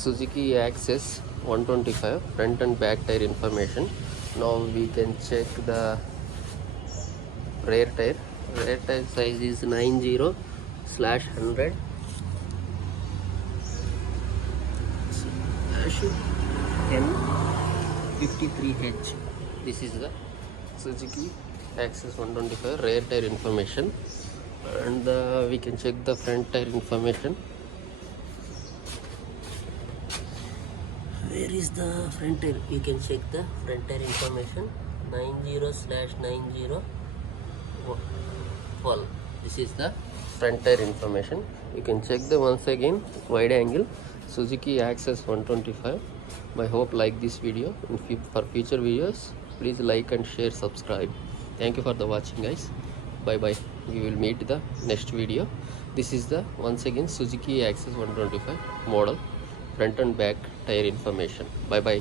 Suzuki Access 125 front and back tire information. Now we can check the rear tire. Rear tire size is 90/100 1053H. This is the Suzuki Access 125 rear tire information, and we can check the front tire information. Where is the front tire? We can check the front tire information. 90/9012. This is the front tire information. You can check the once again wide angle Suzuki Access 125. I hope like this video. For future videos, please like and share, subscribe. Thank you for the watching, guys. Bye bye. We will meet the next video. This is the once again Suzuki Access 125 model front and back tire information. Bye bye.